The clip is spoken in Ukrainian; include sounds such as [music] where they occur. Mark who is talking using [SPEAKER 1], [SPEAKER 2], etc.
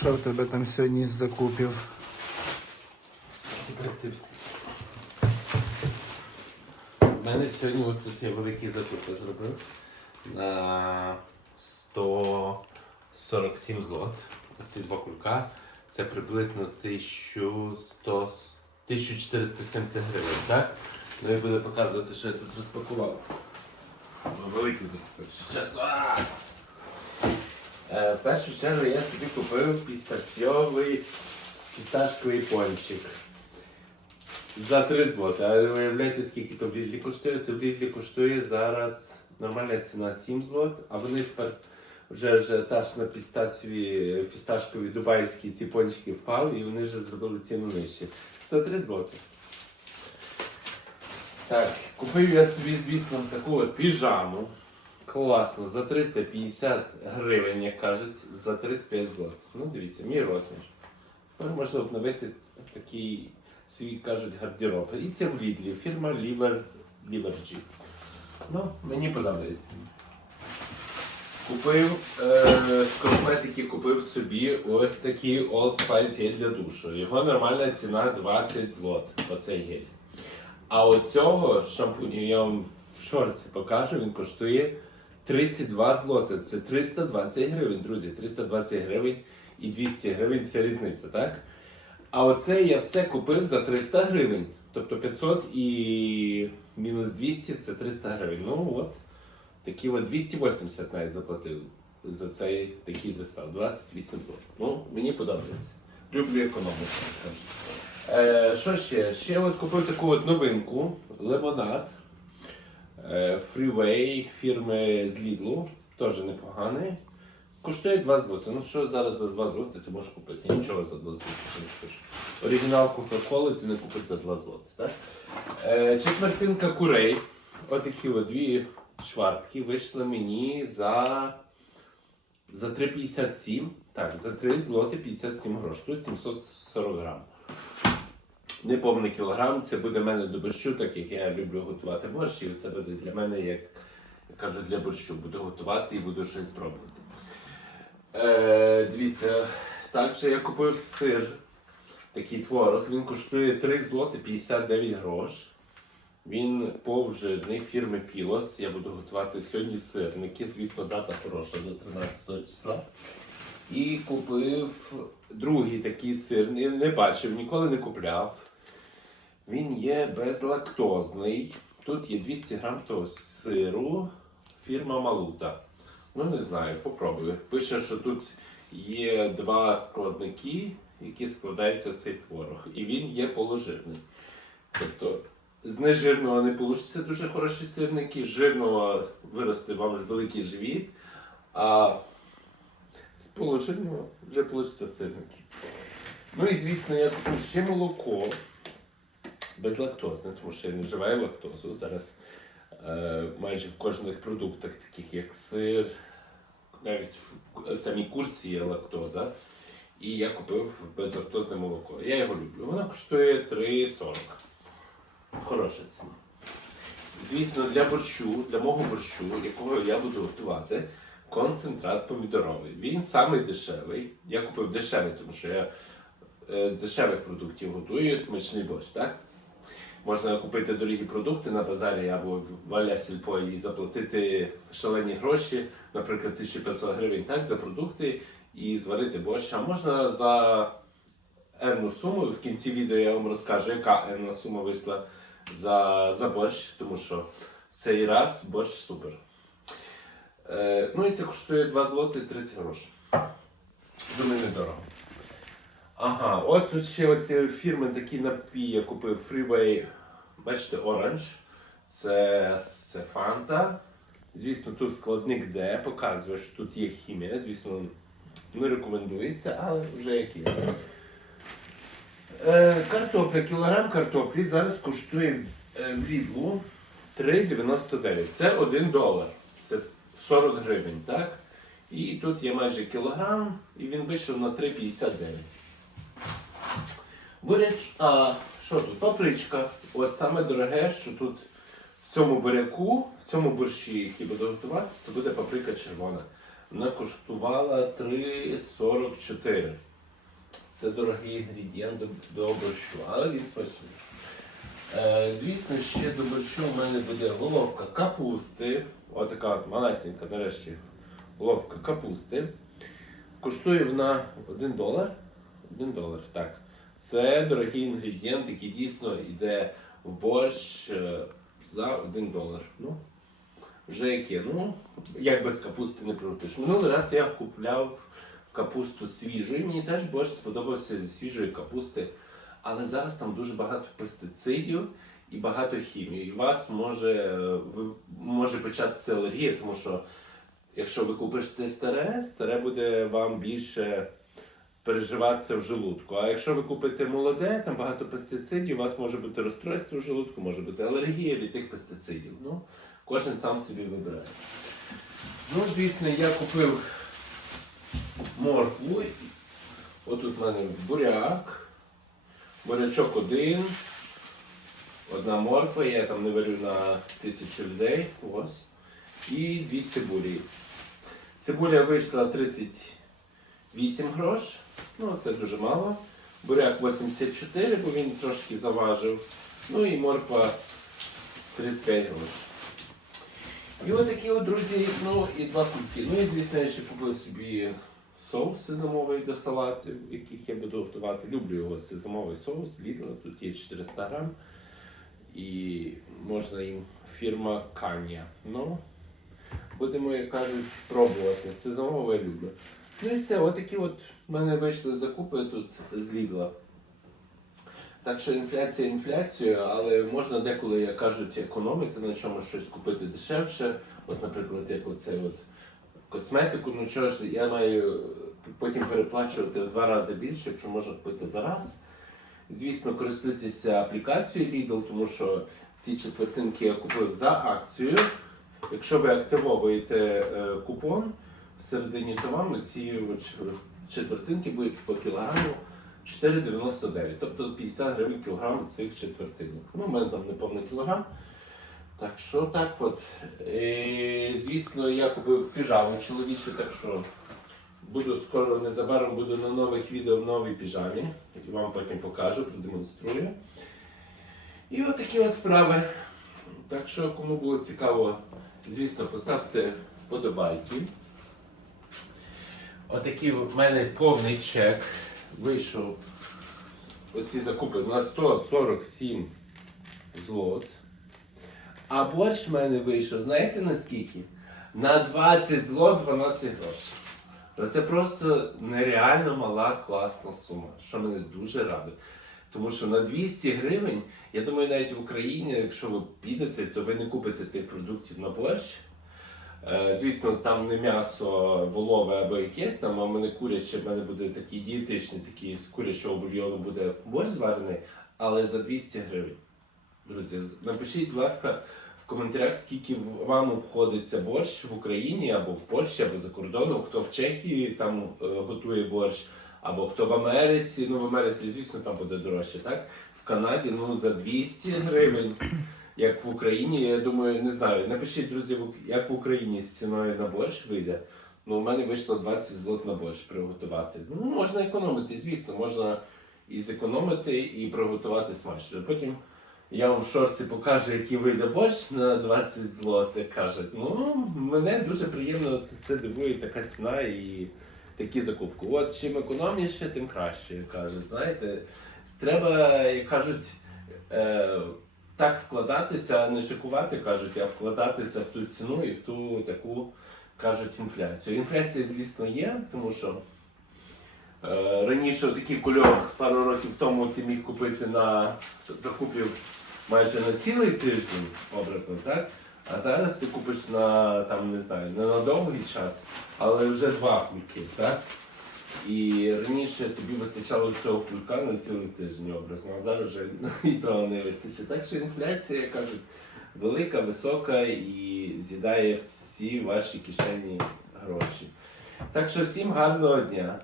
[SPEAKER 1] Що в тебе там сьогодні з закупів?
[SPEAKER 2] У мене сьогодні от тут я великі закупи зробив на 147 злот. Ці два кулька. Це приблизно 1100, 1470 гривень, так? Ну і буду показувати, що я тут розпакував. Великі закупи, чесно. Е, В першу чергу я собі купив пістацьовий фісташковий пончик. За 3 злоти. А ви уявляєте, скільки то в Лідлі коштує? То в Лідлі коштує зараз нормальна ціна 7 злот, а вони тепер вже ажіотаж на пістацьові фісташкові дубайські ці пончики впав і вони вже зробили ціну нижче. За 3 злоти. Так, купив я собі, звісно, таку от піжаму. Класно, за 350 гривень, як кажуть, за 35 злот. Ну, дивіться, мій розмір. Тепер можна обновити такий свій кажуть гардероб. І це в Лідлі, фірма Liver, Livergy. Ну, мені подобається. Купив е, з косметики купив собі ось такий Old Spice гель для душу. Його нормальна ціна 20 злот. Оцей гель. А оцього шампуню я вам в шорці покажу, він коштує 32 злоти. Це 320 гривень, друзі. 320 гривень і 200 гривень це різниця, так? А оце я все купив за 300 гривень. Тобто 500 і мінус 200 це 300 гривень. Ну от, такі от 280 навіть заплатив за цей такий застав. 28 злотих. Ну, мені подобається. Люблю економіку. Е, що ще? Ще от купив таку от новинку лимонад. Freeway фірми з Lidl. Теж непоганий. Коштує 2 злоти. Ну що зараз за 2 злоти ти можеш купити? Нічого за 2 злоти ти не купиш. Оригінал Кока-Коли ти не купиш за 2 злоти. Так? Е, четвертинка курей. Отакі от дві швартки вийшли мені за, за 3,57. Так, за 3 злоти 57 грош. Тут 740 грам. Не повний кілограм, це буде в мене до борщу, так як я люблю готувати борщ, і це буде для мене, як кажуть, для борщу. Буду готувати і буду щось пробувати. Е, дивіться, також я купив сир, такий творог. Він коштує 3 злоти 59 грош. Він повжирний фірми Пілос. Я буду готувати сьогодні сирники. Звісно, дата хороша до 13 числа. І купив другий такий сир. Я не бачив, ніколи не купляв. Він є безлактозний. Тут є 200 грам того сиру. Фірма Малута. Ну, не знаю, попробую. Пише, що тут є два складники, які складаються цей творог. І він є положирний. Тобто з нежирного не вийде дуже хороші сирники, з жирного виросте вам великий живіт, а з положирного вже вийде сирники. Ну і звісно, я купив ще молоко безлактозне, тому що я не вживаю лактозу. Зараз е, майже в кожних продуктах, таких як сир, навіть в самій курсі є лактоза. І я купив безлактозне молоко. Я його люблю. Воно коштує 3,40. Хороша ціна. Звісно, для борщу, для мого борщу, якого я буду готувати, концентрат помідоровий. Він самий дешевий. Я купив дешевий, тому що я е, з дешевих продуктів готую смачний борщ, так? Можна купити дорогі продукти на базарі або в Сільпо і заплатити шалені гроші, наприклад, 1500 гривень так, за продукти і зварити борщ. А можна за енну суму. В кінці відео я вам розкажу, яка енна сума вийшла за, за борщ, тому що цей раз борщ супер. Е, ну і це коштує 2 злоти 30 грошей. Думаю, недорого. Ага, от тут ще оці фірми такі напій я купив Freeway, бачите, Orange. Це, це Fanta. Звісно, тут складник D, показує, що тут є хімія. Звісно, не рекомендується, але вже як є. Е, картопля, кілограм картоплі зараз коштує в Рідлу 3,99. Це 1 долар. Це 40 гривень, так? І тут є майже кілограм, і він вийшов на 3,59. Буряч, а що тут? Папричка. Ось саме дороге, що тут в цьому буряку, в цьому борщі, який буду готувати, це буде паприка червона. Вона коштувала 3,44. Це дорогий інгредієнт до, до борщу, але він смачний. Е, звісно, ще до борщу в мене буде головка капусти. Отака от малесенька, нарешті, головка капусти. Коштує вона 1 долар. 1 долар, так. Це дорогий інгредієнт, який дійсно йде в борщ е, за 1 долар. Ну, вже яке. Ну, як без капусти не приготуєш. Минулий раз я купляв капусту свіжу, і мені теж борщ сподобався зі свіжої капусти. Але зараз там дуже багато пестицидів і багато хімії. І вас може, е, може початися алергія, тому що якщо ви купите старе, старе буде вам більше переживатися в желудку. А якщо ви купите молоде, там багато пестицидів, у вас може бути розстройство в желудку, може бути алергія від тих пестицидів. Ну, кожен сам собі вибирає. Ну, звісно, я купив моркву. Отут в мене буряк, бурячок один, одна морква, я там не варю на тисячу людей. Ось. І дві цибулі. Цибуля вийшла 38 грош. Ну, це дуже мало. Буряк 84, бо він трошки заважив. Ну і морква 35 грош. І отакі от, друзі, ну і два кульки. Ну і звісно, я ще купив собі соус сезамовий до салатів, яких я буду готувати. Люблю його сезамовий соус, Lidl, тут є 400 грам. І можна їм фірма Каня. Ну, будемо, як кажуть, пробувати. Сезамове люблю. Ну і все, отакі от в мене вийшли закупи тут з Лідла. Так що інфляція інфляцією, але можна деколи, як кажуть, економити на чомусь щось купити дешевше. От, наприклад, як оцей от косметику, ну що ж, я маю потім переплачувати в два рази більше, якщо можна купити за раз. Звісно, користуйтеся аплікацією Lidl, тому що ці четвертинки я купив за акцією. Якщо ви активовуєте е, купон всередині, то вам ці четвертинки будуть по кілограму 4,99, тобто 50 гривень кілограм цих четвертинок. Ну, у мене там не повний кілограм. Так що так от. Е, звісно, я купив піжаму чоловічу, так що буду скоро незабаром буду на нових відео в новій піжамі. І вам потім покажу, продемонструю. І такі от справи. Так що, кому було цікаво, звісно, поставте вподобайки. Отакий в мене повний чек вийшов. Оці закупи на 147 злот. А борщ в мене вийшов, знаєте наскільки? На 20 злот 12 грошей. Це просто нереально мала класна сума, що мене дуже радує. Тому що на 200 гривень, я думаю, навіть в Україні, якщо ви підете, то ви не купите тих продуктів на борщ. Е, Звісно, там не м'ясо волове або якесь там, а мене куряче, в мене буде такий дієтичний, такий з курячого бульйону буде борщ зварений, але за 200 гривень. Друзі, напишіть, будь ласка, в коментарях, скільки вам обходиться борщ в Україні або в Польщі, або за кордоном, хто в Чехії там е, готує борщ, або хто в Америці. Ну, в Америці, звісно, там буде дорожче, так? В Канаді ну, за 200 гривень. Як в Україні, я думаю, не знаю. Напишіть, друзі, як в Україні з ціною на борщ вийде. Ну, у мене вийшло 20 злот на борщ приготувати. Ну, можна економити, звісно, можна і зекономити, і приготувати смачно. Потім я вам в шорці покажу, який вийде борщ на 20 злотих. Кажуть, ну мене дуже приємно це дивує така ціна і такі закупки. От чим економніше, тим краще. Кажуть, знаєте, треба, як кажуть, е, так вкладатися, не шикувати, кажуть, а вкладатися в ту ціну і в ту таку, кажуть, інфляцію. Інфляція, звісно, є, тому що. Е, Раніше такий кульок пару років тому ти міг купити на закупів майже на цілий тиждень, образно, так? А зараз ти купиш на там, не знаю, не на довгий час, але вже два кульки, так? І раніше тобі вистачало цього кулька на цілий тиждень образно, а зараз вже [laughs] і того не вистачить. Так що інфляція, кажуть, велика, висока і з'їдає всі ваші кишені гроші. Так що всім гарного дня.